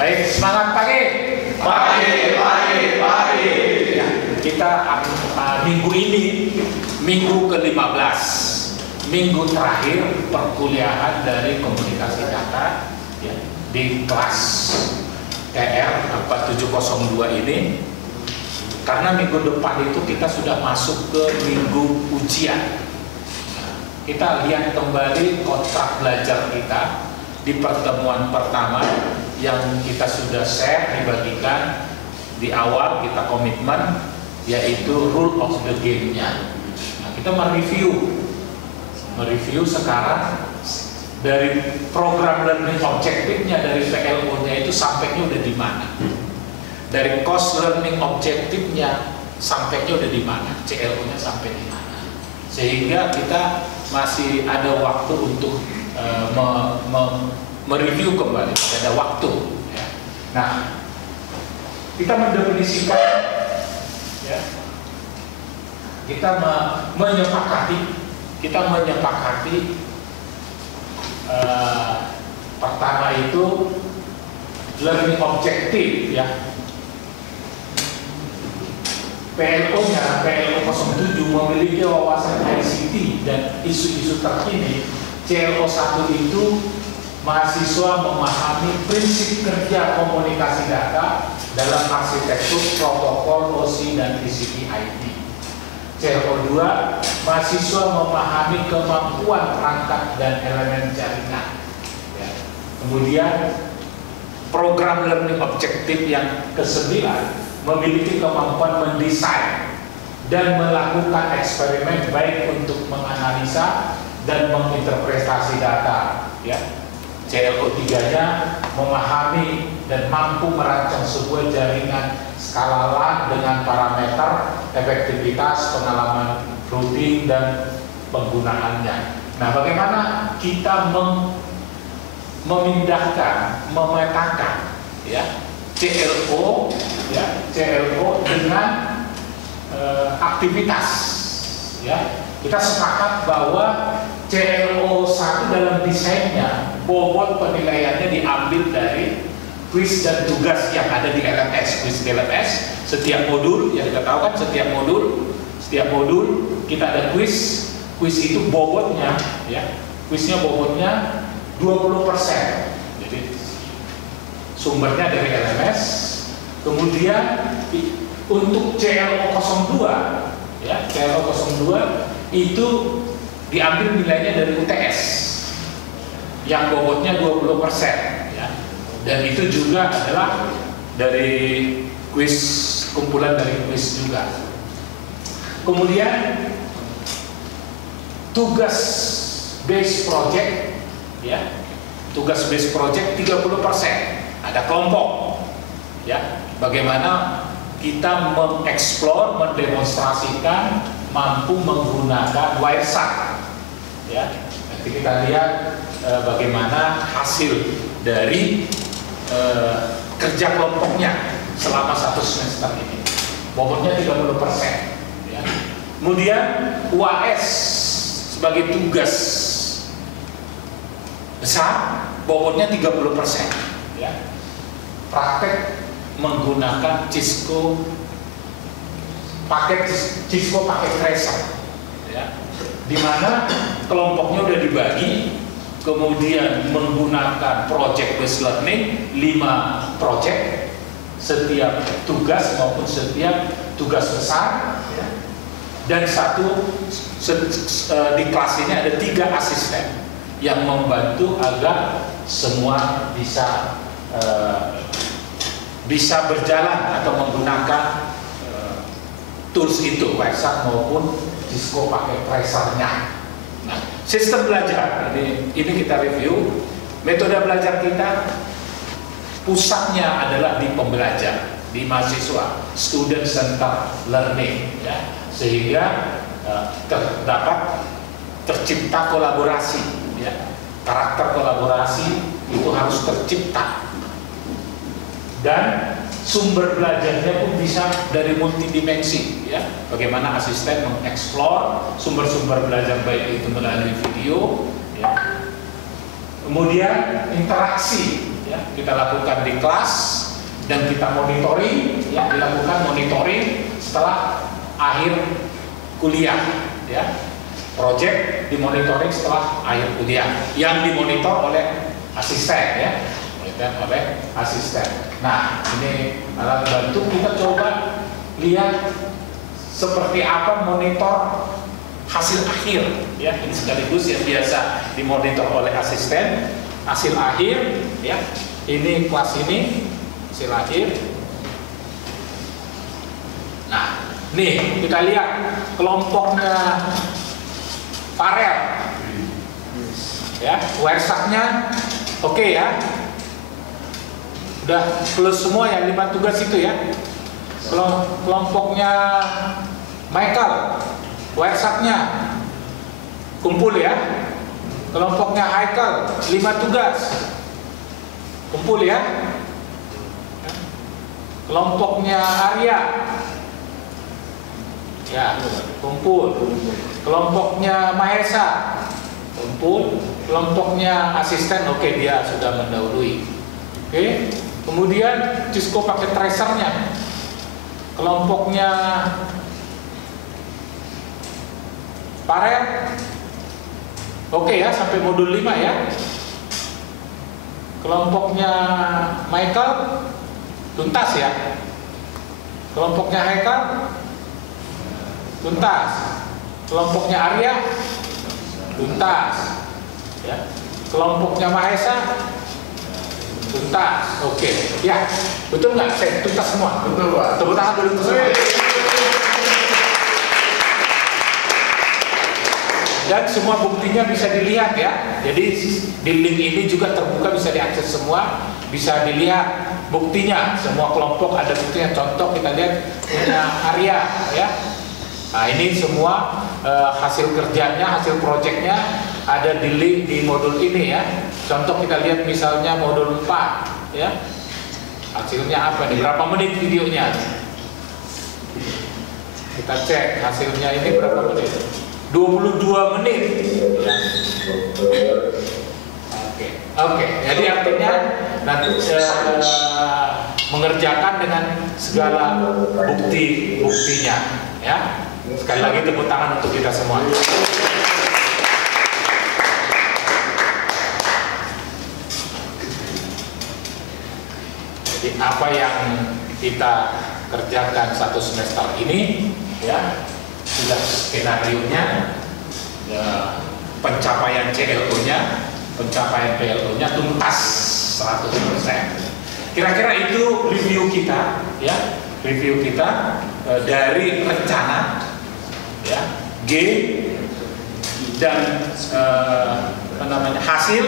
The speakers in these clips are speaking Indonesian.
Baik, semangat pagi. Pagi. Ya, kita minggu ini minggu ke-15, minggu terakhir perkuliahan dari komunikasi data ya, di kelas TR 4702 ini. Karena minggu depan itu kita sudah masuk ke minggu ujian. Kita lihat kembali kontrak belajar kita di pertemuan pertama yang kita sudah share, dibagikan di awal. Kita komitmen yaitu rule of the game-nya. Nah, kita mereview sekarang dari program learning objektifnya, dari PLO-nya itu sampainya udah di mana, dari course learning objektifnya sampainya udah di mana, CLO-nya sampai di mana, sehingga kita masih ada waktu untuk mereview kembali, ada waktu ya. Nah, kita mendefinisikan ya, kita menyepakati pertama itu learning objektif ya. PLO-nya, PLO 07 memiliki wawasan ICT dan isu-isu terkini. CLO 1 itu mahasiswa memahami prinsip kerja komunikasi data dalam arsitektur protokol OSI dan TCP IP. CLO 2 mahasiswa memahami kemampuan perangkat dan elemen jaringan ya. Kemudian program learning objektif yang ke-9 memiliki kemampuan mendesain dan melakukan eksperimen baik untuk menganalisa dan menginterpretasi data ya. CLO 3-nya memahami dan mampu merancang sebuah jaringan skala LAN dengan parameter efektivitas, pengalaman routing dan penggunaannya. Nah, bagaimana kita memindahkan, memetakan ya CLO ya, CLO dengan aktivitas ya. Kita sepakat bahwa CLO 1 dalam desainnya bobot penilaiannya diambil dari kuis dan tugas yang ada di LMS. Kuis di LMS setiap modul yang kita tahu kan, setiap modul kita ada kuis. Kuis itu bobotnya ya, kuisnya bobotnya 20%. Jadi sumbernya dari LMS. Kemudian untuk CLO 02 ya, CLO 02 itu diambil nilainya dari UTS yang bobotnya 20% ya. Dan itu juga adalah dari kuis, kumpulan dari kuis juga. Kemudian tugas base project ya, tugas base project 30%. Ada kelompok ya, bagaimana kita mengeksplor, mendemonstrasikan mampu menggunakan Wireshark ya. Nanti kita lihat bagaimana hasil dari kerja kelompoknya selama 1 semester ini. Bobotnya 30% ya. Kemudian UAS sebagai tugas besar, bobotnya 30% ya. Praktek menggunakan Cisco, pakai Cisco pakai Tracer ya, di mana kelompoknya udah dibagi, kemudian menggunakan project based learning 5 project setiap tugas maupun setiap tugas besar ya. Dan di kelas ini ada 3 asisten yang membantu agar semua bisa berjalan atau menggunakan tools itu, Wireshark maupun Cisco pakai Tracer-nya. Nah, sistem belajar ini kita review. Metode belajar kita pusatnya adalah di pembelajar, di mahasiswa, student center learning ya, sehingga tercipta kolaborasi ya. Karakter kolaborasi itu harus tercipta, dan sumber belajarnya pun bisa dari multidimensi ya. Bagaimana asisten mengeksplor sumber-sumber belajar baik itu melalui video ya. Kemudian interaksi ya, kita lakukan di kelas dan kita monitoring, ya, dilakukan monitoring setelah akhir kuliah, ya. Project dimonitoring setelah akhir kuliah, yang dimonitor oleh asisten, ya, monitor oleh asisten. Nah, ini alat bantu, kita coba lihat seperti apa monitor hasil akhir, ya. Ini sekaligus yang biasa dimonitor oleh asisten, hasil akhir, ya. Ini kelas ini hasil akhir. Nah, nih kita lihat kelompoknya Farel, ya, WERSAK-nya oke, ya, udah close semua ya 5 tugas itu, ya. Kelompoknya Michael, WERSAK-nya kumpul, ya. Kelompoknya Haikal 5 tugas kumpul, ya. Kelompoknya Arya, ya, kumpul. Kelompoknya Mahesa kumpul. Kelompoknya asisten, oke, dia sudah mendahului. Oke. Kemudian Cisco pakai tracernya. Kelompoknya Farel oke, ya, sampai modul 5, ya. Kelompoknya Michael tuntas, ya. Kelompoknya Haikal tuntas. Kelompoknya Arya tuntas, ya. Kelompoknya Mahesa tuntas, oke, ya. Betul nggak? Saya tuntas semua. Betul, Pak. Tepuk tangan dulu untuk semua. Dan semua buktinya bisa dilihat, ya. Jadi di link ini juga terbuka, bisa diakses semua, bisa dilihat buktinya. Semua kelompok ada buktinya. Contoh kita lihat punya Arya, ya. Nah, ini semua hasil kerjanya, hasil proyeknya ada di link di modul ini, ya. Contoh kita lihat misalnya modul 4, ya. Hasilnya apa nih? Berapa menit videonya? Kita cek hasilnya ini berapa menit? 22 menit, ya. Oke. Jadi artinya nanti mengerjakan dengan segala buktinya, ya. Sekali lagi tepuk tangan untuk kita semua. Jadi apa yang kita kerjakan 1 semester ini, ya, sudah skenario-nya, ya, pencapaian CLO-nya, pencapaian PLO-nya tuntas 100%. Kira-kira itu review kita, ya, review kita dari rencana, ya, G dan apa namanya, hasil,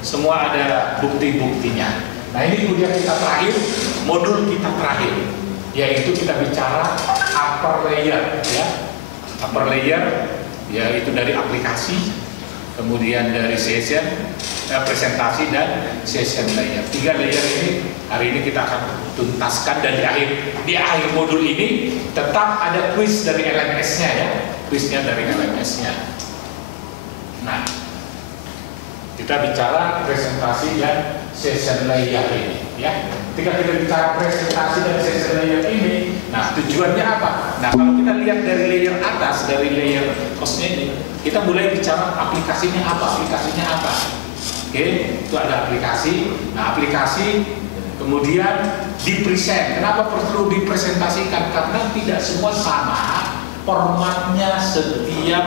semua ada bukti-buktinya. Nah, ini kemudian kita terakhir, modul kita terakhir, yaitu kita bicara upper layer, ya. Upper layer, yaitu dari aplikasi, kemudian dari session, presentasi, dan session layer. 3 layer ini hari ini kita akan tuntaskan, dan di akhir modul ini tetap ada quiz dari LMS-nya, ya. Quiznya dari LMS-nya. Nah, kita bicara presentasi dan session layer ini, ya. Ketika kita bicara presentasi dan session layer ini, nah, tujuannya apa? Nah, kalau kita lihat dari layer atas, dari layer hostnya ini, kita mulai bicara aplikasinya apa, Oke, itu ada aplikasi. Nah, aplikasi kemudian dipresent. Kenapa perlu dipresentasikan? Karena tidak semua sama formatnya setiap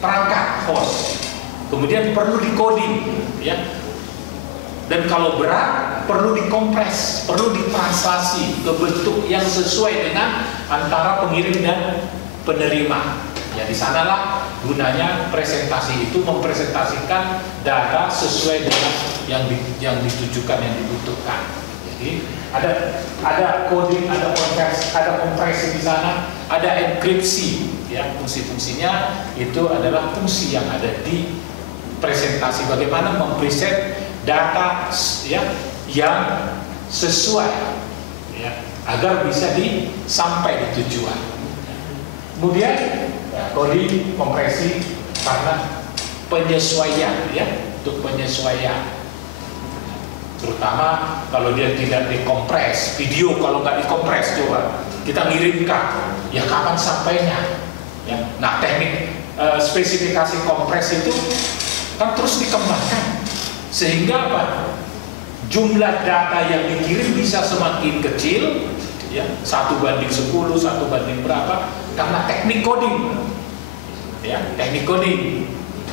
perangkat host. Kemudian perlu di-coding, ya. Dan kalau berat perlu dikompres, perlu ditranslasi ke bentuk yang sesuai dengan antara pengirim dan penerima. Ya, di sanalah gunanya presentasi itu, mempresentasikan data sesuai dengan yang ditujukan, yang dibutuhkan. Jadi ada coding, ada kompresi di sana, ada enkripsi, ya. Fungsi-fungsinya itu adalah fungsi yang ada di presentasi, bagaimana mempresent data, ya, yang sesuai, ya, agar bisa sampai di tujuan. Kemudian, ya, coding, kompresi, karena penyesuaian, ya, untuk penyesuaian. Terutama kalau dia tidak dikompres, video kalau nggak dikompres coba kita ngirimkan, ya kapan sampainya? Ya. Nah teknik spesifikasi kompres itu kan terus dikembangkan sehingga apa? Jumlah data yang dikirim bisa semakin kecil, ya 1:10, 1 berapa? Karena teknik coding, ya teknik coding.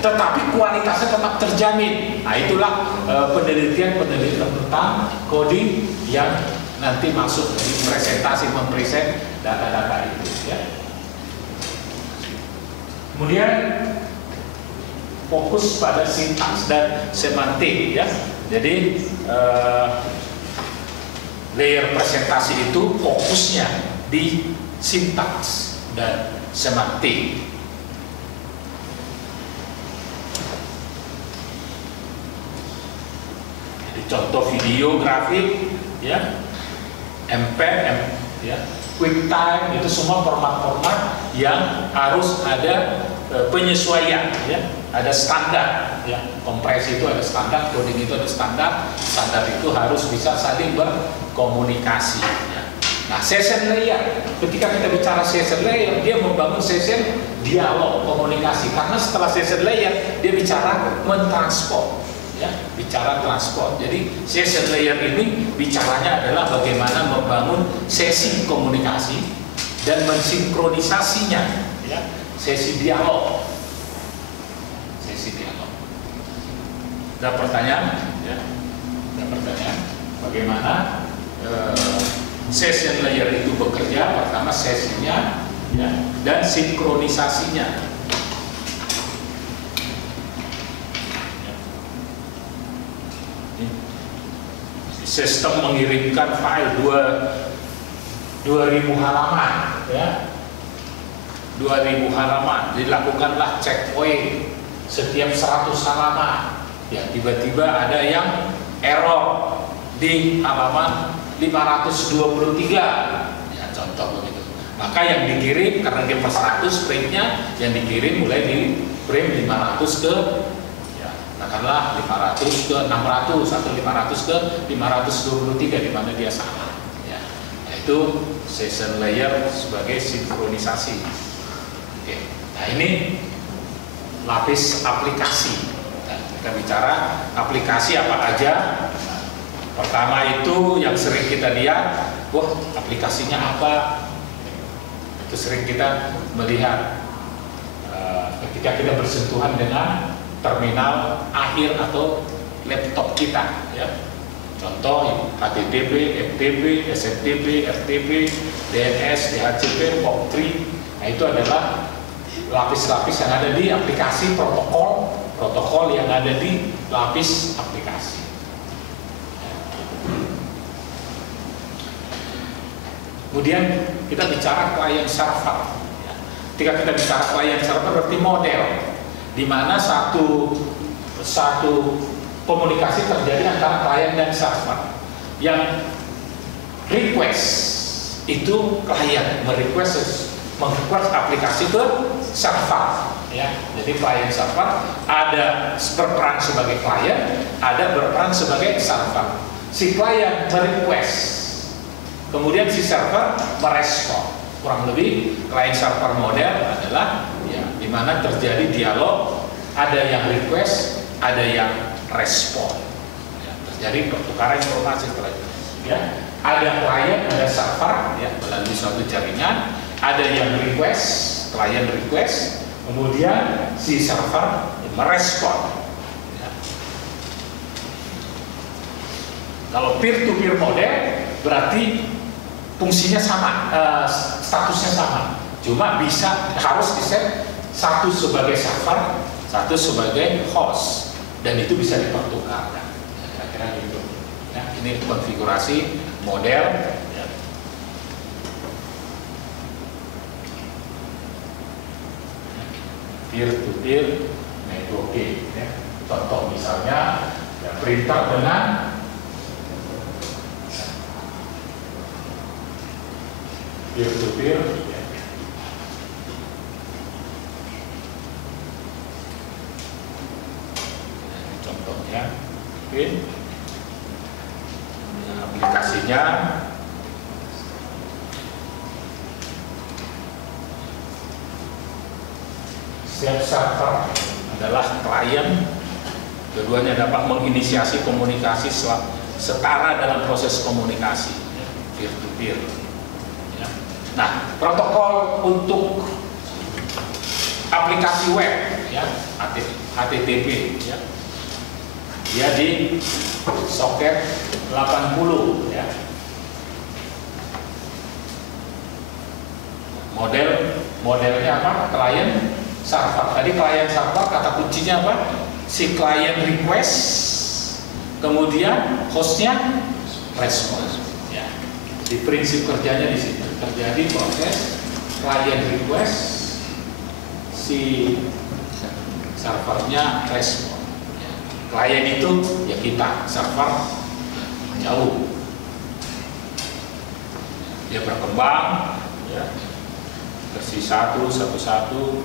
Tetapi kualitasnya tetap terjamin. Nah itulah penelitian tentang coding yang nanti masuk di presentasi mempresent data-data itu. Ya. Kemudian fokus pada sintaks dan semantik. Ya. Jadi layer presentasi itu fokusnya di sintaks dan semantik. Contoh video, grafik, ya, MPEG, ya, QuickTime, itu semua format-format yang harus ada penyesuaian, ya, ada standar, ya, kompresi itu ada standar, coding itu ada standar, standar itu harus bisa saling berkomunikasi. Ya. Nah, session layer, ketika kita bicara session layer, dia membangun session dialog, komunikasi, karena setelah session layer dia bicara mentransport. Ya, bicara transport. Jadi session layer ini bicaranya adalah bagaimana membangun sesi komunikasi dan mensinkronisasinya, ya, sesi dialog. Sesi dialog. Ada pertanyaan? Ya. Ada pertanyaan? Bagaimana session layer itu bekerja? Pertama sesinya, ya, dan sinkronisasinya. Sistem mengirimkan file 2000 halaman, ya, 2000 halaman, dilakukanlah checkpoint setiap 100 halaman, ya, tiba-tiba ada yang error di halaman 523, ya, contoh begitu. Maka yang dikirim karena dia per 100 printnya, yang dikirim mulai di print 500 ke, katakanlah 500 ke 600 atau 500 ke 523 di mana dia salah, ya. Yaitu session layer sebagai sinkronisasi. Oke. Nah ini lapis aplikasi. Nah, kita bicara aplikasi apa aja. Nah, pertama itu yang sering kita lihat, wah aplikasinya apa? Itu sering kita melihat ketika kita bersentuhan dengan terminal akhir atau laptop kita, ya. Contoh HTTP, FTP, SFTP, FTP, DNS, DHCP, POP3. Nah itu adalah lapis-lapis yang ada di aplikasi, protokol yang ada di lapis aplikasi. Kemudian kita bicara client server. Ketika kita bicara client server berarti model di mana satu komunikasi terjadi antara klien dan server. Yang request itu klien merequest aplikasi ke server, ya. Jadi klien server ada berperan sebagai klien, ada berperan sebagai server. Si klien merequest, kemudian si server merespon. Kurang lebih klien server model adalah, ya, di mana terjadi dialog, ada yang request, ada yang respon, ya, terjadi pertukaran informasi setelah itu, ya. Ada klien, ada server, ya, melalui suatu jaringan, ada yang request, klien request, kemudian si server merespon, ya. Kalau peer-to-peer model berarti fungsinya sama, statusnya sama, cuma harus di-set satu sebagai server, satu sebagai host, dan itu bisa dipertukarkan. Kira-kira gitu. Ya, ini konfigurasi model. Ya. Peer-to-peer networking. Ya. Contoh misalnya, ya, printer dengan peer-to-peer, ya. Contoh Oke. Nah, aplikasinya setiap server adalah klien, keduanya dapat menginisiasi komunikasi setara dalam proses komunikasi peer to peer. Ya. Nah, protokol untuk aplikasi web, ya, HTTP, ya, dia di soket 80, ya. Modelnya apa? Klien server. Tadi klien server, kata kuncinya apa? Si klien request, kemudian hostnya respon. Ya. Di prinsip kerjanya di situ terjadi proses klien request, si servernya respon. Ya. Klien itu ya kita, server jauh. Dia berkembang, ya. Versi 1, 1.1.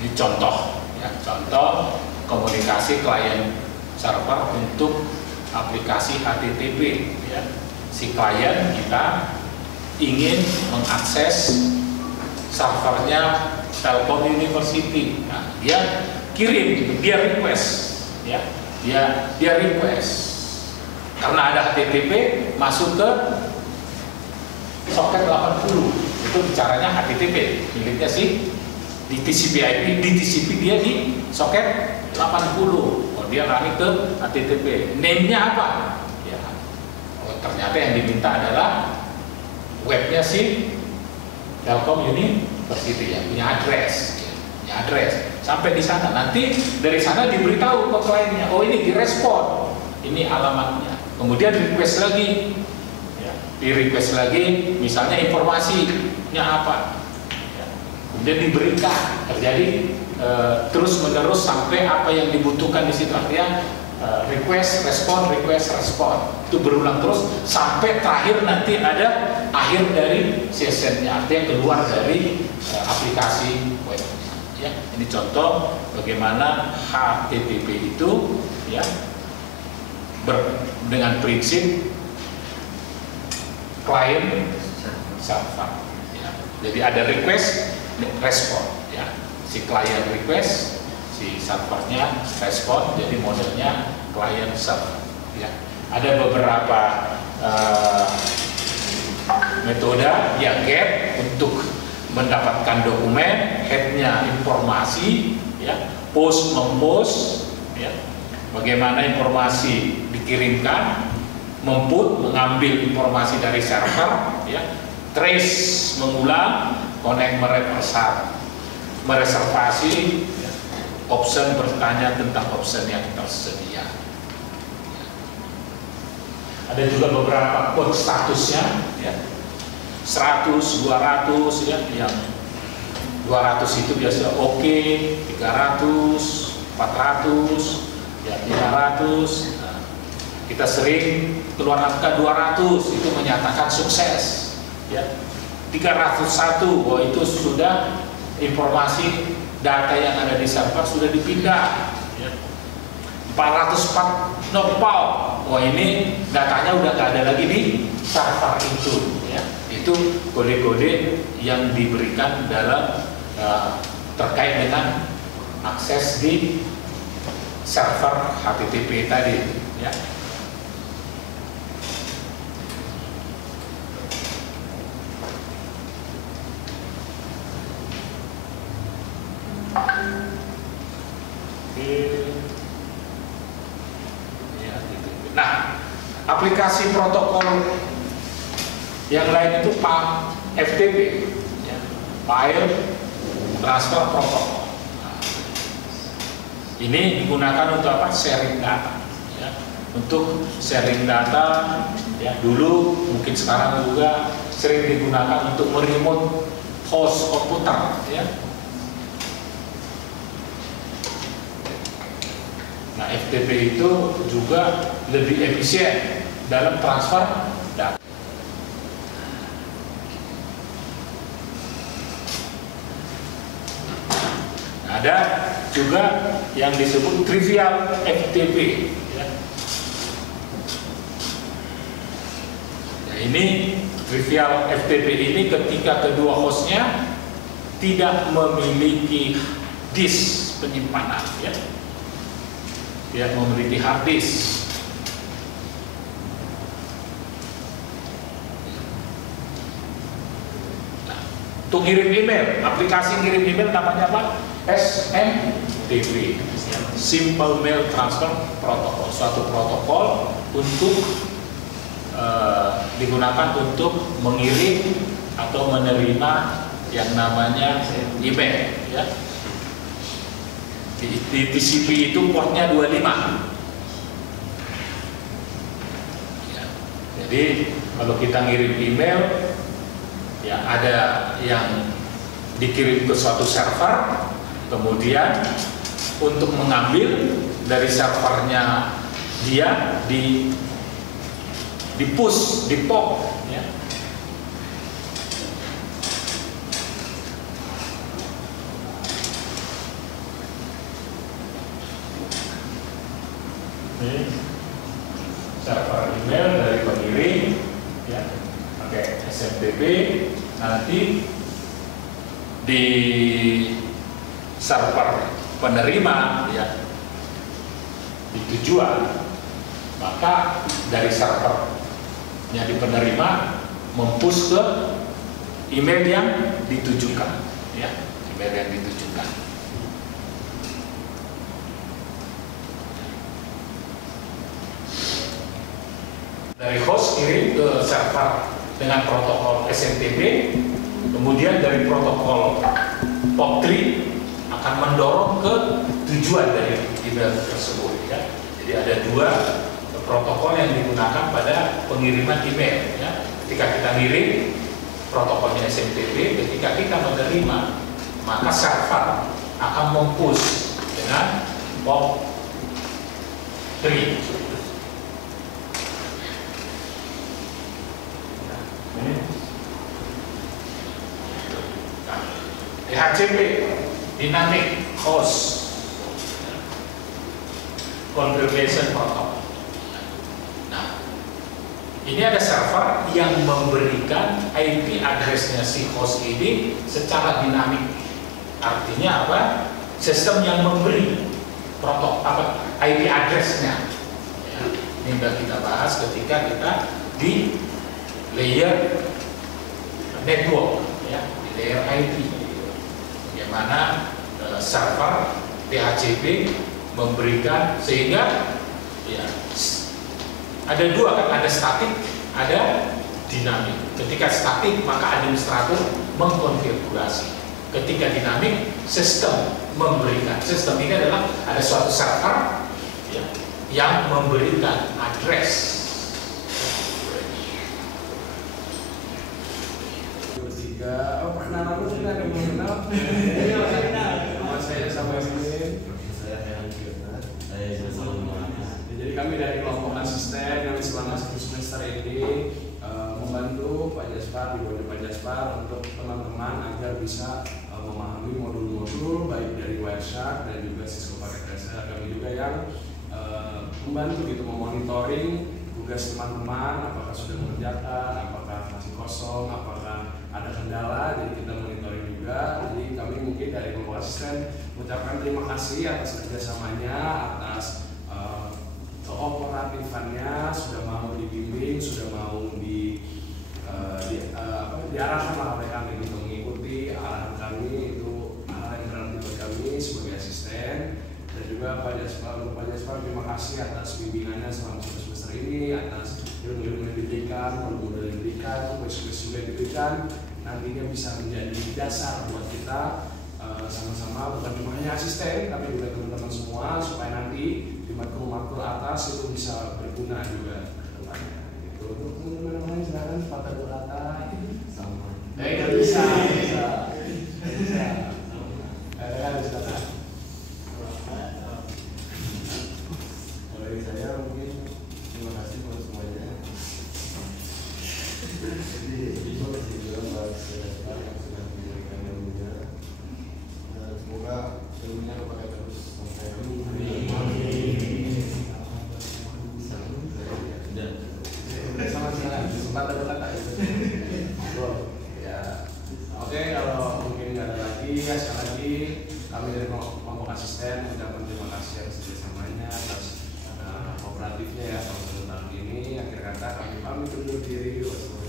Ini contoh, ya, contoh komunikasi klien server untuk aplikasi HTTP. Ya. Si klien kita ingin mengakses servernya Telkom University. Nah, dia kirim, dia request, ya, dia request. Karena ada HTTP masuk ke soket 80, itu bicaranya HTTP, miliknya sih. Di TCP/IP, di TCP dia di soket 80. Oh, dia lari ke HTTP. Name-nya apa? Ya. Oh, ternyata yang diminta adalah webnya si Telkom University, ya, punya address, ya, punya address. Sampai di sana, nanti dari sana diberitahu ke kliennya. Oh, ini direspon, ini alamatnya. Kemudian request lagi, ya, di request lagi, misalnya informasinya apa. Kemudian diberikan, terjadi terus menerus sampai apa yang dibutuhkan di situ. Artinya request respon itu berulang terus sampai terakhir nanti ada akhir dari sessionnya, artinya keluar dari aplikasi web. Ya, ini contoh bagaimana HTTP itu, ya, dengan prinsip klien server. Ya. Jadi ada request, respon, ya, si klien request, si servernya respon, jadi modelnya klien server. Ya. Ada beberapa metode, ya, get untuk mendapatkan dokumen, headnya informasi, ya, post mempost, ya, bagaimana informasi dikirimkan, memput mengambil informasi dari server, ya, trace mengulang, connect mereservasi, ya, option bertanya tentang option yang tersedia. Ya. Ada juga beberapa code statusnya, ya, 100, 200, ya, yang 200 itu biasa oke, 300, 400, ya, 300. Nah, kita sering keluar angka 200 itu menyatakan sukses, ya. 301, wah, itu sudah informasi data yang ada di server sudah dipindah, ya. 404 nopal, wah, ini datanya udah nggak ada lagi di server itu, ya. Itu kode-kode yang diberikan dalam terkait dengan akses di server HTTP tadi, ya. Nah, aplikasi protokol yang lain itu FTP, ya, File Transfer Protocol. Nah, ini digunakan untuk apa? Sharing data, ya. Untuk sharing data, ya, dulu mungkin sekarang juga sering digunakan untuk meremote host komputer, ya. Nah, FTP itu juga lebih efisien dalam transfer data. Ada juga yang disebut trivial FTP. Ya. Nah, ini trivial FTP ini ketika kedua hostnya tidak memiliki disk penyimpanan, ya, tidak memiliki hard disk. Untuk ngirim email, aplikasi ngirim email namanya apa? SMTP, Simple Mail Transfer Protocol, suatu protokol untuk digunakan untuk mengirim atau menerima yang namanya email. Ya. Di TCP itu portnya 25. Ya. Jadi kalau kita ngirim email, ya ada yang dikirim ke suatu server, kemudian untuk mengambil dari servernya dia di push, di pop, ya. Ini server email dari pengirim, ya, pakai SMTP. Nanti di server penerima, ya, di tujuan, maka dari servernya di penerima mempush ke email yang ditujukan, ya, email yang ditujukan. Dari host kirim ke server dengan protokol SMTP, kemudian dari protokol POP3 akan mendorong ke tujuan dari email tersebut, ya. Jadi ada dua protokol yang digunakan pada pengiriman email, ya. Ketika kita ngirim, protokolnya SMTP. Ketika kita menerima, maka server akan mempush dengan POP3. DHCP, Dynamic Host Confirmation Protocol. Nah, ini ada server yang memberikan IP address-nya si host ini secara dinamik. Artinya apa? Sistem yang memberi IP address-nya. Ya, ini sudah kita bahas ketika kita di layer network, ya, di layer IP, mana server DHCP memberikan, sehingga ya ada dua kan, ada statik, ada dinamik. Ketika statik maka administrator mengkonfigurasi. Ketika dinamik, sistem memberikan. Sistem ini adalah ada suatu server, ya, yang memberikan address. Perkenalan dulu, kita ada yang mengenal. Nama saya sama Yasin. Jadi kami dari kelompok asisten yang selama 1 semester ini membantu Pak Jaspar, di bawah Pak Jaspar, untuk teman-teman agar bisa memahami modul-modul baik dari Wireshark dan juga Cisco Packet Tracer. Kami juga yang membantu gitu memonitoring tugas teman-teman, apakah sudah mengerjakan, apakah masih kosong, apakah ada kendala, jadi kita monitoring juga. Jadi kami mungkin dari kelompok asisten mengucapkan terima kasih atas kerjasamanya, atas kooperatifannya, sudah mau dibimbing, sudah mau diarahkan oleh kami untuk mengikuti arahan kami. Itu hal yang berarti buat kami sebagai asisten. Dan juga Pak Jaspar, terima kasih atas bimbingannya selama 1 semester ini, atas ilmu-ilmu yang diberikan, modul-modul yang diberikan, kuis-kuis juga yang diberikan. Nantinya bisa menjadi dasar buat kita sama-sama, bukan cuma hanya asisten, tapi juga teman-teman semua, supaya nanti di matkul-matkul atas itu bisa berguna juga ke depannya. Gitu. Untuk teman-teman silakan patah berkata sama. Bisa. Silakan. Dari saya mungkin terima kasih buat semuanya. Jadi itu masih juga buat yang sudah memberikan ilmunya. Semoga ilmu Kami undur diri. Wassalamualaikum.